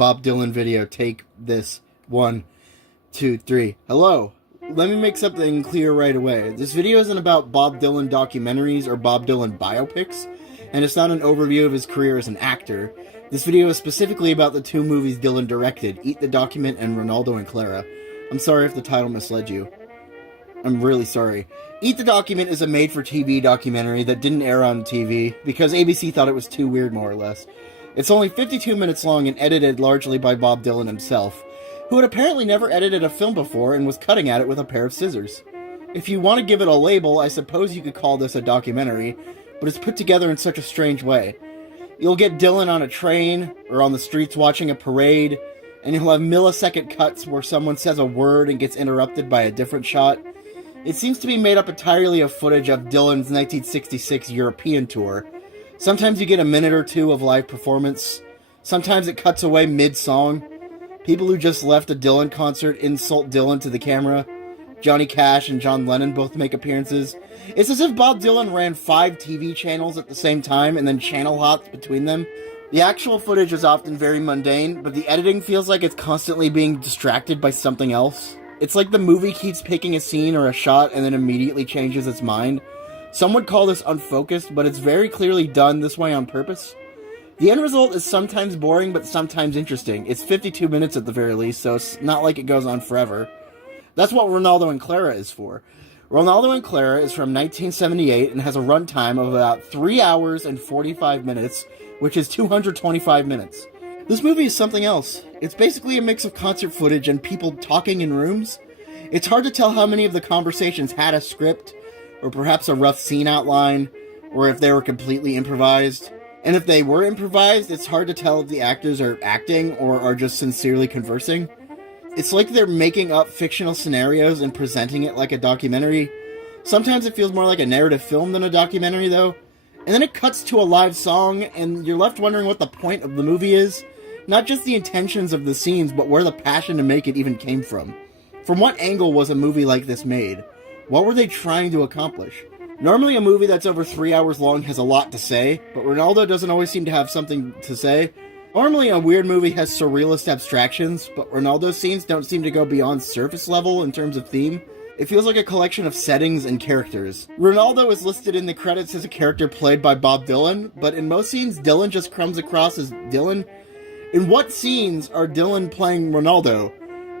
Bob Dylan video. Take this. 1, 2, 3. Hello. Let me make something clear right away. This video isn't about Bob Dylan documentaries or Bob Dylan biopics, and it's not an overview of his career as an actor. This video is specifically about the two movies Dylan directed, Eat the Document and Renaldo and Clara. I'm sorry if the title misled you. I'm really sorry. Eat the Document is a made-for-TV documentary that didn't air on TV because ABC thought it was too weird, more or less. It's only 52 minutes long and edited largely by Bob Dylan himself, who had apparently never edited a film before and was cutting at it with a pair of scissors. If you want to give it a label, I suppose you could call this a documentary, but it's put together in such a strange way. You'll get Dylan on a train, or on the streets watching a parade, and you'll have millisecond cuts where someone says a word and gets interrupted by a different shot. It seems to be made up entirely of footage of Dylan's 1966 European tour. Sometimes you get a minute or two of live performance. Sometimes it cuts away mid-song. People who just left a Dylan concert insult Dylan to the camera. Johnny Cash and John Lennon both make appearances. It's as if Bob Dylan ran 5 TV channels at the same time and then channel hopped between them. The actual footage is often very mundane, but the editing feels like it's constantly being distracted by something else. It's like the movie keeps picking a scene or a shot and then immediately changes its mind. Some would call this unfocused, but it's very clearly done this way on purpose. The end result is sometimes boring, but sometimes interesting. It's 52 minutes at the very least, so it's not like it goes on forever. That's what Renaldo and Clara is for. Renaldo and Clara is from 1978 and has a runtime of about 3 hours and 45 minutes, which is 225 minutes. This movie is something else. It's basically a mix of concert footage and people talking in rooms. It's hard to tell how many of the conversations had a script, or perhaps a rough scene outline, or if they were completely improvised. And if they were improvised, it's hard to tell if the actors are acting or are just sincerely conversing. It's like they're making up fictional scenarios and presenting it like a documentary. Sometimes it feels more like a narrative film than a documentary, though. And then it cuts to a live song, and you're left wondering what the point of the movie is. Not just the intentions of the scenes, but where the passion to make it even came from. From what angle was a movie like this made? What were they trying to accomplish? Normally a movie that's over 3 hours long has a lot to say, but Renaldo doesn't always seem to have something to say. Normally a weird movie has surrealist abstractions, but Renaldo's scenes don't seem to go beyond surface level in terms of theme. It feels like a collection of settings and characters. Renaldo is listed in the credits as a character played by Bob Dylan, but in most scenes Dylan just comes across as Dylan. In what scenes are Dylan playing Renaldo?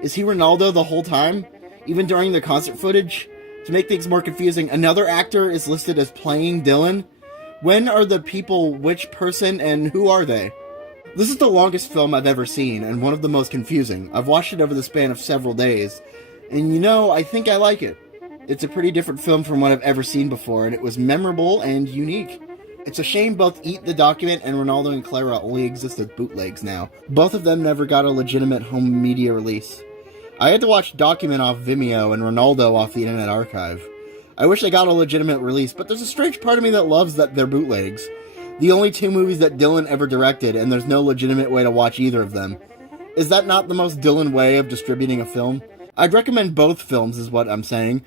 Is he Renaldo the whole time? Even during the concert footage? To make things more confusing, another actor is listed as playing Dylan. When are the people which person and who are they? This is the longest film I've ever seen, and one of the most confusing. I've watched it over the span of several days, and you know, I think I like it. It's a pretty different film from what I've ever seen before, and it was memorable and unique. It's a shame both Eat the Document and Renaldo and Clara only exist as bootlegs now. Both of them never got a legitimate home media release. I had to watch Document off Vimeo and Renaldo off the Internet Archive. I wish they got a legitimate release, but there's a strange part of me that loves that they're bootlegs. The only 2 movies that Dylan ever directed, and there's no legitimate way to watch either of them. Is that not the most Dylan way of distributing a film? I'd recommend both films, is what I'm saying.